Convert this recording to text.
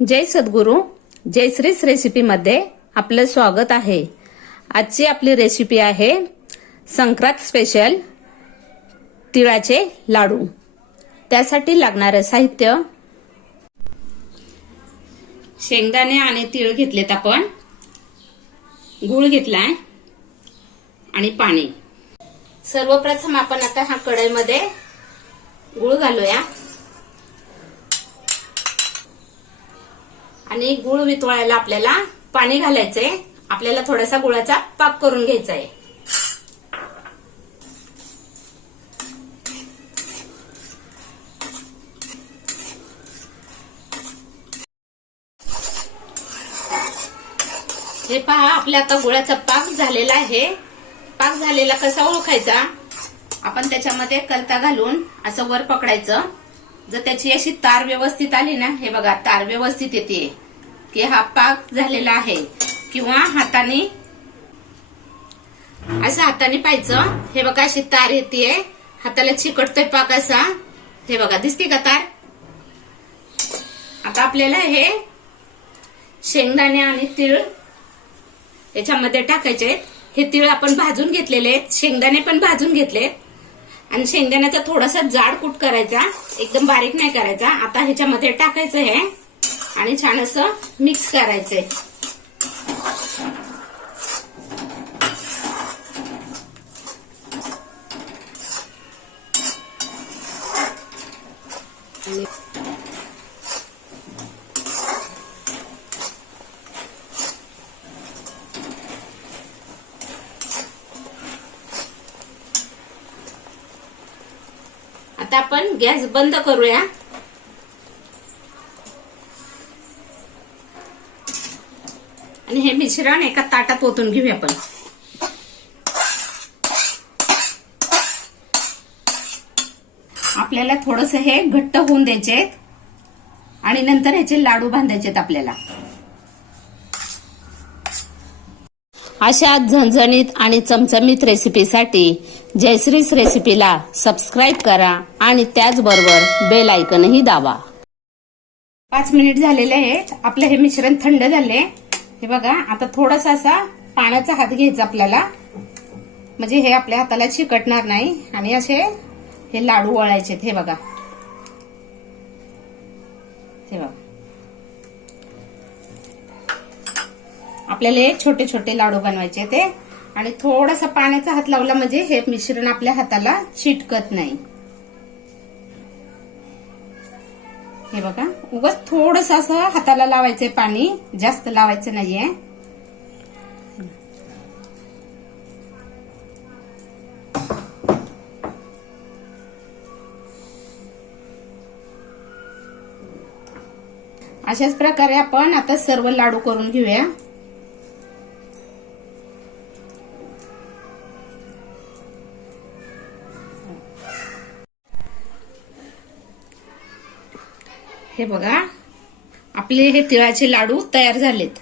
जय सद्गुरू. जयश्रीच रेसिपीमध्ये आपलं स्वागत आहे. आजची आपली रेसिपी आहे संक्रांत स्पेशल तिळाचे लाडू. त्यासाठी लागणारे साहित्य: शेंगदाणे आणि तीळ घेतलेत आपण, गूळ घेतलाय आणि पाणी. सर्वप्रथम आपण आता हा कढईमध्ये गूळ घालूया आणि गूळ वितळायला आपल्याला पाणी घालायचंय. आपल्याला थोडासा गुळाचा पाक करून घ्यायचा आहे. हे पहा, आपल्या आता गुळाचा पाक झालेला आहे. पाक झालेला कसा ओळखायचा? आपण त्याच्यामध्ये कलता घालून असं वर पकडायचं. जर त्याची अशी तार व्यवस्थित आली ना, हे बघा तार व्यवस्थित येते की हा पाक झालेला आहे. किंवा हाताने असं हाताने पाहायचं. हे बघा अशी तार येते, हाताला चिकटतोय पाक असा. हे बघा दिसते का तार? आता आपल्याला हे शेंगदाणे आणि तीळ याच्यामध्ये टाकायचे. हे तीळ आपण भाजून घेतलेले आहेत, शेंगदाणे पण भाजून घेतलेत. आणि शेंगदाण्याचा थोडासा जाड कूट करायचा, एकदम बारीक नाही करायचा. आता ह्याच्यामध्ये टाकायचं हे आणि छान असं मिक्स करायचंय. आता आपण गॅस बंद करूया. आणि हे मिश्रण एका ताटात ओतून घेऊया आपण. आपल्याला थोडस हे घट्ट होऊन द्यायचे आणि नंतर ह्याचे लाडू बांधायचे आपल्याला. अशा झणझणीत आणि चमचमीत रेसिपीसाठी जयश्रीच रेसिपीला सबस्क्राईब करा आणि त्याचबरोबर बेल आयकॉनही दाबा. 5 मिनिट झालेले आहेत. आपलं हे मिश्रण थंड झाले. हे बघा, आता थोडासा असा पाण्याचा हात घ्यायचा आपल्याला, म्हणजे हे आपल्या हाताला चिकटणार नाही. आणि असे हे लाडू वळायचे. हे बघा, हे बघा, आपल्याला हे छोटे छोटे लाडू बनवायचे ते. आणि थोडासा पाण्याचा हात लावला म्हणजे हे मिश्रण आपल्या हाताला चिटकत नाही. हे बघा, उगाच थोडस असं हाताला लावायचंय, पाणी जास्त लावायचं नाहीये. अशाच प्रकारे आपण आता सर्व लाडू करून घेऊया. हे बघा, आपले हे तिळाचे लाडू तयार झालेत.